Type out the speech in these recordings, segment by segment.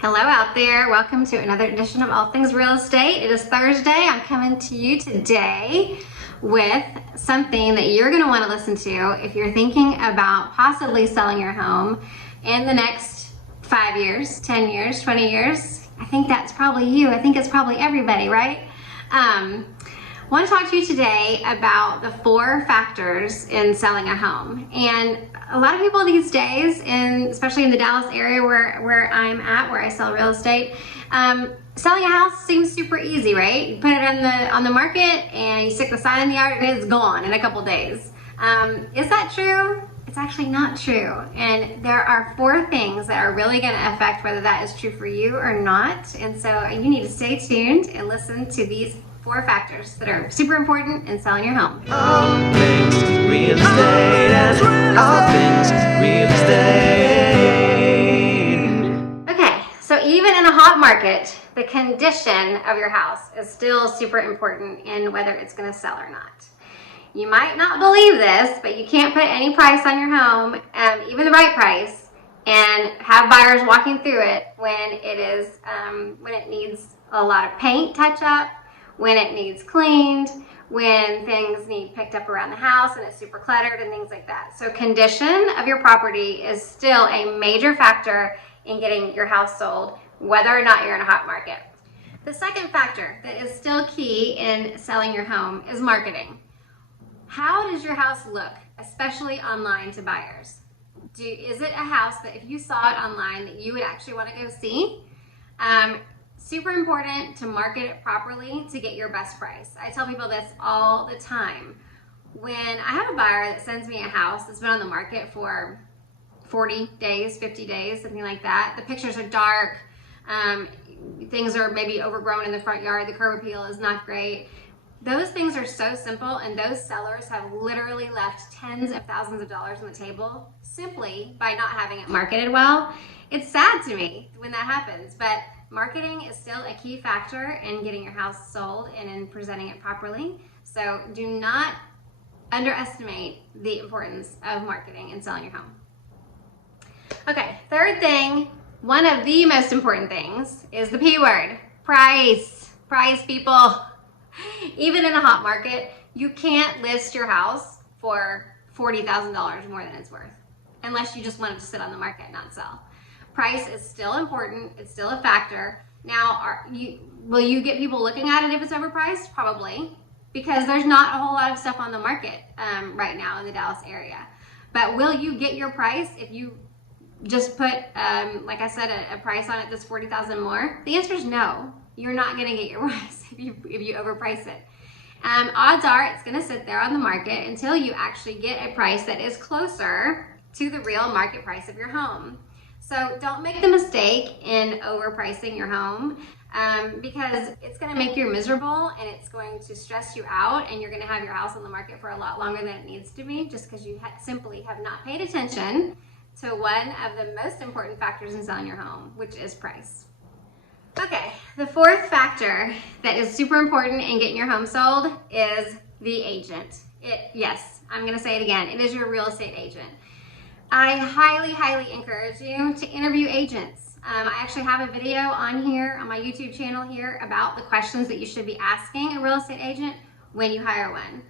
Hello out there. Welcome to another edition of All Things Real Estate. It is Thursday. I'm coming to you today with something that you're going to want to listen to if you're thinking about possibly selling your home in the next 5 years, 10 years, 20 years. I think that's probably you. I think it's probably everybody, right? I want to talk to you today about the 4 factors in selling a home. And a lot of people these days, especially in the Dallas area where I'm at, where I sell real estate, selling a house seems super easy, right? You put it on the market and you stick the sign in the yard and it's gone in a couple days. Is that true? It's actually not true. And there are 4 things that are really going to affect whether that is true for you or not. And so you need to stay tuned and listen to these 4 factors that are super important in selling your home. All things real estate and all things real estate. Okay, so even in a hot market, the condition of your house is still super important in whether it's going to sell or not. You might not believe this, but you can't put any price on your home, even the right price, and have buyers walking through it when it needs a lot of paint touch up, when it needs cleaned, when things need picked up around the house and it's super cluttered and things like that. So condition of your property is still a major factor in getting your house sold, whether or not you're in a hot market. The second factor that is still key in selling your home is marketing. How does your house look, especially online to buyers? Is it a house that if you saw it online that you would actually want to go see? Super important to market it properly to get your best price. I tell people this all the time. When I have a buyer that sends me a house that's been on the market for 40 days, 50 days, something like that, the pictures are dark, things are maybe overgrown in the front yard, the curb appeal is not great. Those things are so simple, and those sellers have literally left tens of thousands of dollars on the table simply by not having it marketed well. It's sad to me when that happens, but marketing is still a key factor in getting your house sold and in presenting it properly. So do not underestimate the importance of marketing and selling your home. Okay, third thing, one of the most important things is the P word, price. Price, people. Even in a hot market, you can't list your house for $40,000 more than it's worth, unless you just want it to sit on the market and not sell. Price is still important. It's still a factor. Now, will you get people looking at it if it's overpriced? Probably, because there's not a whole lot of stuff on the market right now in the Dallas area. But will you get your price if you just put, like I said, a price on it that's $40,000 more? The answer is no. You're not going to get your price if you overprice it. Odds are it's going to sit there on the market until you actually get a price that is closer to the real market price of your home. So don't make the mistake in overpricing your home because it's going to make you miserable and it's going to stress you out, and you're going to have your house on the market for a lot longer than it needs to be just because you simply have not paid attention to one of the most important factors in selling your home, which is price. Okay, the 4th factor that is super important in getting your home sold is the agent. Yes, I'm going to say it again. It is your real estate agent. I highly, highly encourage you to interview agents. I actually have a video on here on my YouTube channel here about the questions that you should be asking a real estate agent when you hire one.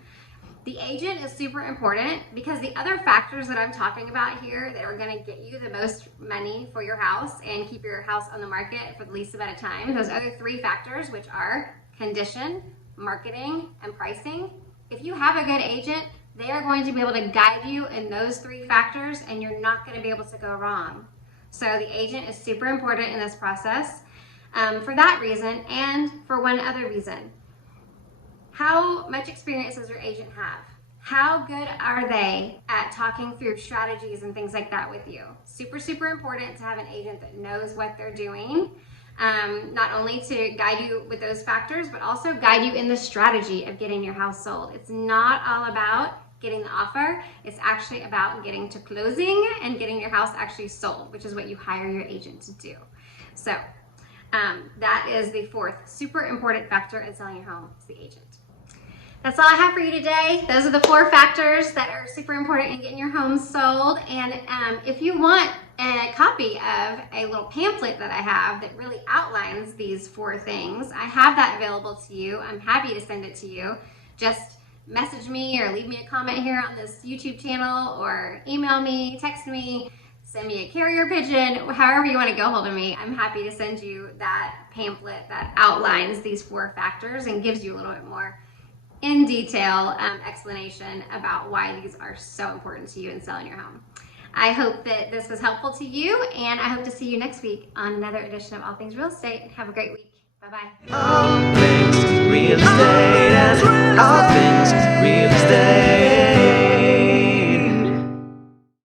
The agent is super important because the other factors that I'm talking about here that are going to get you the most money for your house and keep your house on the market for the least amount of time, those other 3 factors, which are condition, marketing, and pricing. If you have a good agent, they are going to be able to guide you in those 3 factors, and you're not going to be able to go wrong. So the agent is super important in this process for that reason and for one other reason. How much experience does your agent have? How good are they at talking through strategies and things like that with you? Super, super important to have an agent that knows what they're doing, not only to guide you with those factors, but also guide you in the strategy of getting your house sold. It's not all about getting the offer. It's actually about getting to closing and getting your house actually sold, which is what you hire your agent to do. So that is the 4th super important factor in selling your home, is the agent. That's all I have for you today. Those are the 4 factors that are super important in getting your home sold. And if you want a copy of a little pamphlet that I have that really outlines these 4 things. I have that available to you. I'm happy to send it to you. Just message me or leave me a comment here on this YouTube channel, or email me, text me, send me a carrier pigeon, however you want to go hold of me. I'm happy to send you that pamphlet that outlines these 4 factors and gives you a little bit more in detail explanation about why these are so important to you in selling your home. I hope that this was helpful to you, and I hope to see you next week on another edition of All Things Real Estate. Have a great week. Bye-bye. All things real estate and all things real estate.